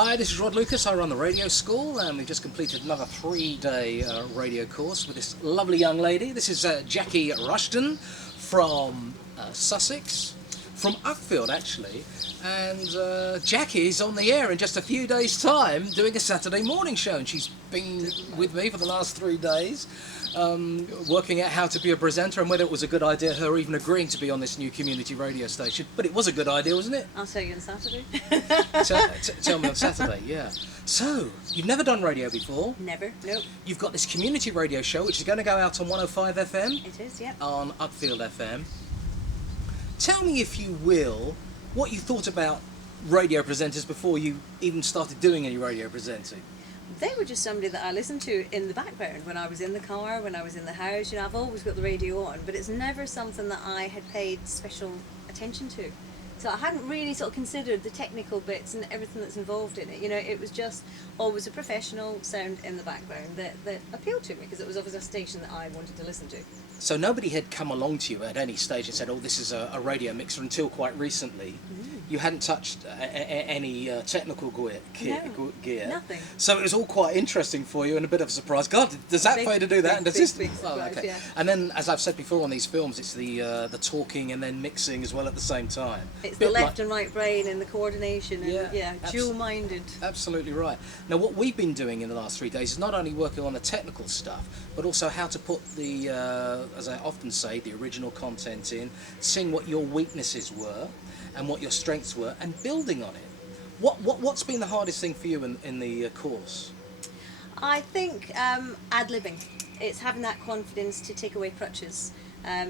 Hi, this is Rod Lucas. I run the radio school, and we've just completed another 3-day radio course with this lovely young lady. This is Jacqui Rushton from Sussex, from Uckfield actually, and Jacqui's on the air in just a few days' time doing a Saturday morning show, and she's been with me for the last 3 days, working out how to be a presenter and whether it was a good idea, her even agreeing to be on this new community radio station. But it was a good idea, wasn't it? I'll tell you on Saturday. Tell me on Saturday, yeah. So, you've never done radio before? Never, nope. You've got this community radio show which is going to go out on 105 FM. It is, yep. On Uckfield FM. Tell me, if you will, what you thought about radio presenters before you even started doing any radio presenting. They were just somebody that I listened to in the background when I was in the car, when I was in the house. You know, I've always got the radio on, but it's never something that I had paid special attention to. So I hadn't really sort of considered the technical bits and everything that's involved in it. You know, it was just always a professional sound in the background that appealed to me, because it was always a station that I wanted to listen to. So nobody had come along to you at any stage and said, oh, this is a radio mixer, until quite recently. You hadn't touched any technical gear. Nothing. So it was all quite interesting for you and a bit of a surprise. God, does that pay to do that? Big surprise, Oh, okay. yeah. And then, as I've said before on these films, it's the talking and then mixing as well at the same time. It's the left and right brain and the coordination and dual-minded. Absolutely right. Now, what we've been doing in the last 3 days is not only working on the technical stuff, but also how to put the, as I often say, the original content in, seeing what your weaknesses were and what your strengths were, and building on it. What's been the hardest thing for you in the course? I think ad-libbing. It's having that confidence to take away crutches,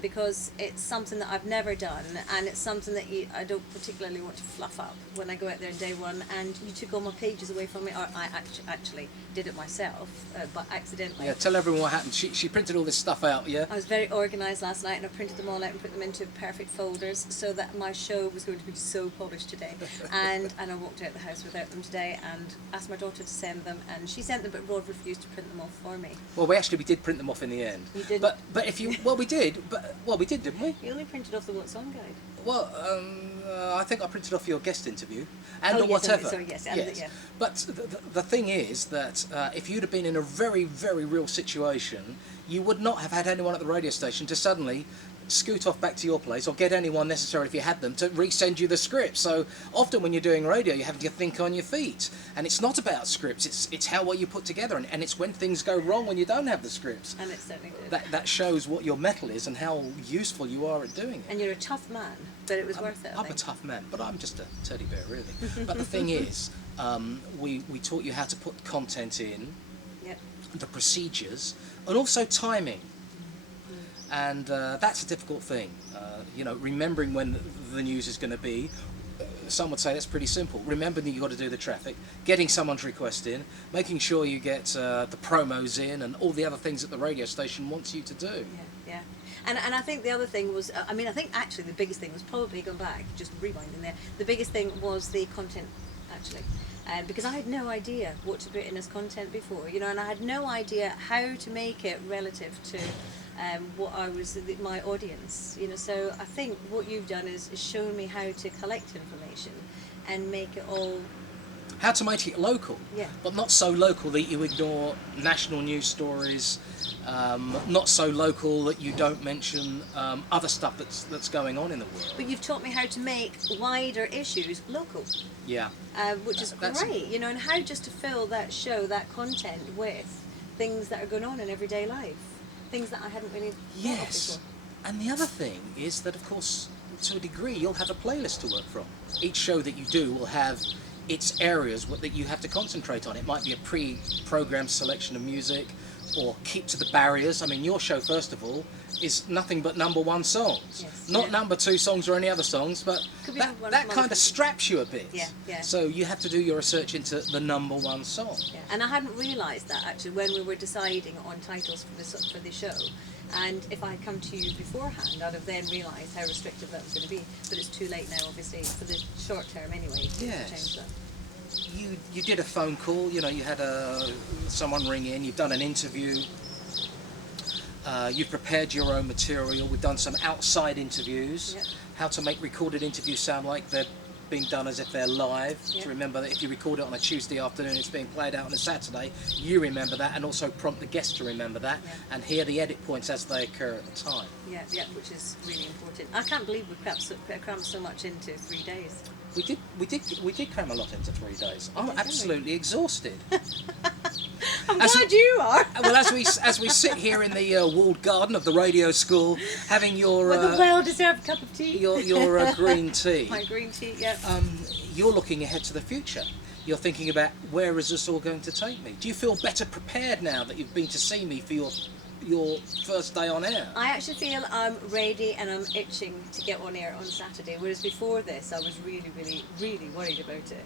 because it's something that I've never done, and it's something that I don't particularly want to fluff up when I go out there on day one. And you took all my pages away from me, or I actually did it myself, but accidentally. Yeah, tell everyone what happened. She printed all this stuff out, yeah? I was very organised last night, and I printed them all out and put them into perfect folders so that my show was going to be so polished today. and I walked out the house without them today, and asked my daughter to send them, and she sent them, but Rod refused to print them off for me. Well, we did print them off in the end. You did? But if you, we did, didn't we? You only printed off the What's On guide. Well, I think I printed off your guest interview and yes, whatever. Sorry, yes. Yeah. But the thing is that if you'd have been in a very, very real situation, you would not have had anyone at the radio station to suddenly scoot off back to your place, or get anyone necessarily, if you had them, to resend you the script. So often when you're doing radio, you have to think on your feet, and it's not about scripts, it's how well you put together, and it's when things go wrong when you don't have the scripts. And it certainly did. That shows what your mettle is and how useful you are at doing it. And you're a tough man, but it was worth it. I'm a tough man, but I'm just a teddy bear, really. But the thing is, we taught you how to put content in, Yep. the procedures, and also timing. And that's a difficult thing, you know, remembering when the news is going to be. Some would say that's pretty simple. Remembering that you've got to do the traffic, getting someone's request in, making sure you get the promos in, and all the other things that the radio station wants you to do. Yeah. And I think the other thing was, I think actually the biggest thing was, probably going back, just rewinding there, the biggest thing was the content, actually. Because I had no idea what to put in as content before, you know, and I had no idea how to make it relative to what I was, my audience, you know. So I think what you've done is shown me how to collect information and make it all... How to make it local, yeah, but not so local that you ignore national news stories, not so local that you don't mention other stuff that's going on in the world. But you've taught me how to make wider issues local. Yeah. Which is great, you know, and how just to fill that show, that content, with things that are going on in everyday life, things that I hadn't really thought of before. And the other thing is that, of course, to a degree, you'll have a playlist to work from. Each show that you do will have its areas that you have to concentrate on. It might be a pre-programmed selection of music, or keep to the barriers. I mean, your show, first of all, is nothing but #1 songs. Yes, Not #2 songs or any other songs, but that kind of straps you a bit. Yeah. So you have to do your research into the #1 song. Yeah. And I hadn't realised that, actually, when we were deciding on titles for the show. And if I had come to you beforehand, I'd have then realised how restrictive that was going to be. But it's too late now, obviously, for the short term anyway, to change that. You did a phone call, you know, you had someone ring in, you've done an interview, you've prepared your own material, we've done some outside interviews, how to make recorded interviews sound like they're being done as if they're live. Yeah. To remember that if you record it on a Tuesday afternoon, it's being played out on a Saturday. You remember that, and also prompt the guest to remember that, and hear the edit points as they occur at the time. Yeah, which is really important. I can't believe we crammed so much into 3 days. We did cram a lot into 3 days. I'm absolutely exhausted. I'm glad you are. Well, as we sit here in the walled garden of the radio school, having your with a well-deserved cup of tea. Your green tea. My green tea, yeah. You're looking ahead to the future. You're thinking about, where is this all going to take me? Do you feel better prepared now that you've been to see me for your first day on air? I actually feel I'm ready and I'm itching to get on air on Saturday, whereas before this I was really, really, really worried about it.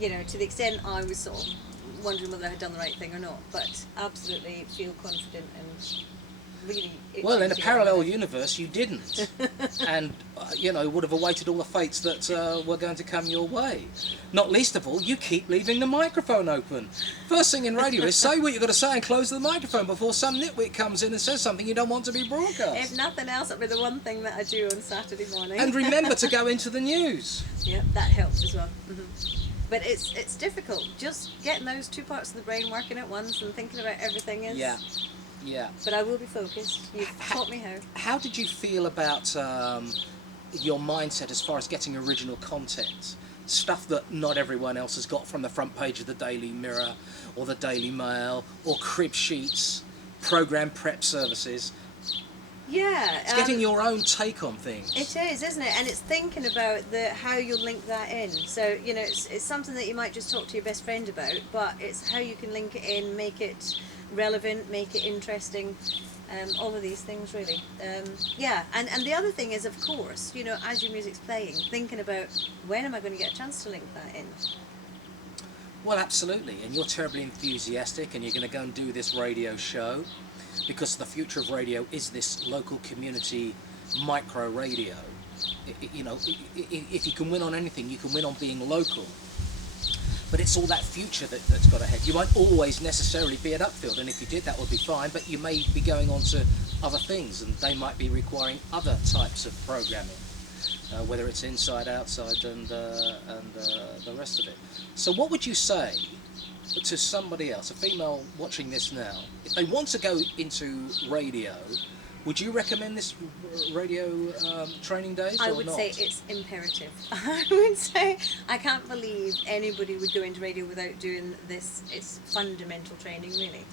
You know, to the extent I was sort of wondering whether I had done the right thing or not, but absolutely feel confident and really itching. Well, in a parallel universe you didn't, and you know, would have awaited all the fates that were going to come your way. Not least of all, you keep leaving the microphone open. First thing in radio is say what you've got to say and close the microphone before some nitwit comes in and says something you don't want to be broadcast. If nothing else, it'll be the one thing that I do on Saturday morning. And remember to go into the news. Yeah, that helps as well. But it's difficult. Just getting those two parts of the brain working at once and thinking about everything is... Yeah. But I will be focused. You've taught me how. How did you feel about your mindset as far as getting original content? Stuff that not everyone else has got from the front page of the Daily Mirror or the Daily Mail or crib sheets, program prep services. Yeah. It's getting your own take on things. It is, isn't it? And it's thinking about how you'll link that in. So, you know, it's something that you might just talk to your best friend about, but it's how you can link it in, make it relevant, make it interesting, all of these things really. Yeah, and the other thing is, of course, you know, as your music's playing, thinking about when am I going to get a chance to link that in. Well, absolutely, and you're terribly enthusiastic, and you're going to go and do this radio show, because the future of radio is this local community micro radio. You know, if you can win on anything, you can win on being local. But it's all that future that's got ahead. You won't always necessarily be at Upfield, and if you did, that would be fine, but you may be going on to other things, and they might be requiring other types of programming, whether it's inside, outside, and the rest of it. So what would you say to somebody else, a female watching this now, if they want to go into radio? Would you recommend this radio training days or not? I would say it's imperative. I would say I can't believe anybody would go into radio without doing this. It's fundamental training, really.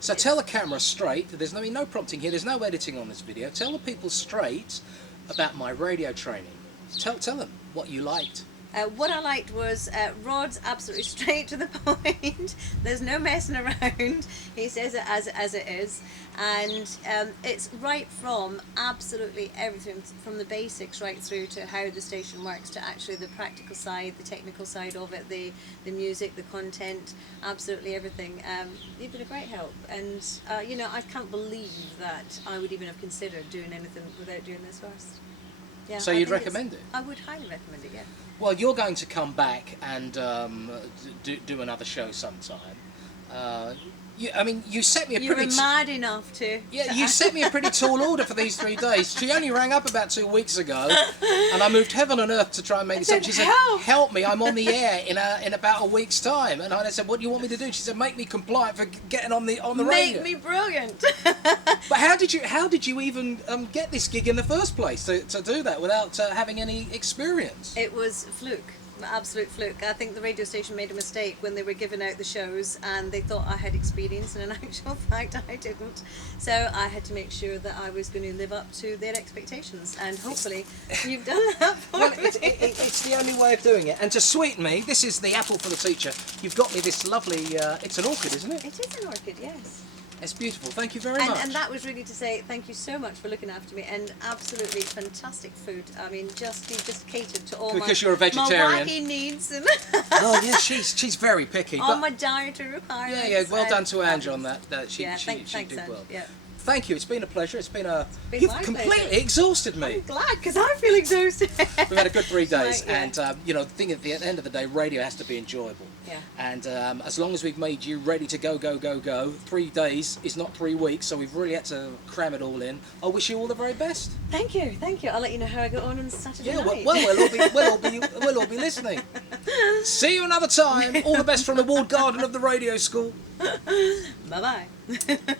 So tell the camera straight, there's no prompting here, there's no editing on this video. Tell the people straight about my radio training. Tell them what you liked. What I liked was Rod's absolutely straight to the point. There's no messing around. He says it as it is, and it's right from absolutely everything, from the basics right through to how the station works, to actually the practical side, the technical side of it, the music, the content, absolutely everything. You've been a great help, and you know, I can't believe that I would even have considered doing anything without doing this first. Yeah, so you'd recommend it? I would highly recommend it, yeah. Well, you're going to come back and do another show sometime. You set me a pretty... You were mad enough to... Yeah, you set me a pretty tall order for these 3 days. She only rang up about 2 weeks ago, and I moved heaven and earth to try and make this up. She said, help me, I'm on the air in about a week's time. And I said, what do you want me to do? She said, make me compliant for getting on the radio. Make me brilliant. But how did you even get this gig in the first place to do that without having any experience? It was fluke. Absolute fluke. I think the radio station made a mistake when they were giving out the shows, and they thought I had experience, and in actual fact I didn't. So I had to make sure that I was going to live up to their expectations, and hopefully you've done that for me. It's the only way of doing it. And to sweeten me, this is the apple for the teacher. You've got me this lovely, it's an orchid, isn't it? It is an orchid, yes. It's beautiful. Thank you very much. And that was really to say thank you so much for looking after me, and absolutely fantastic food. I mean, you just catered to all you're a vegetarian. My wacky needs and oh yeah, she's very picky. All my dietary requirements. Yeah. Well done to Ange on that. She thanks, did well. Yeah. thank you. It's been a pleasure. It's been a. been You've my completely pleasure. exhausted me. I'm glad, because I feel exhausted. We've had a good 3 days, Right, yeah. and you know, the thing at the end of the day, radio has to be enjoyable. Yeah. And as long as we've made you ready to go, 3 days is not 3 weeks, so we've really had to cram it all in. I wish you all the very best. Thank you. I'll let you know how I go on Saturday Yeah, night. we'll all be listening. See you another time. All the best from the walled garden of the radio school. Bye bye.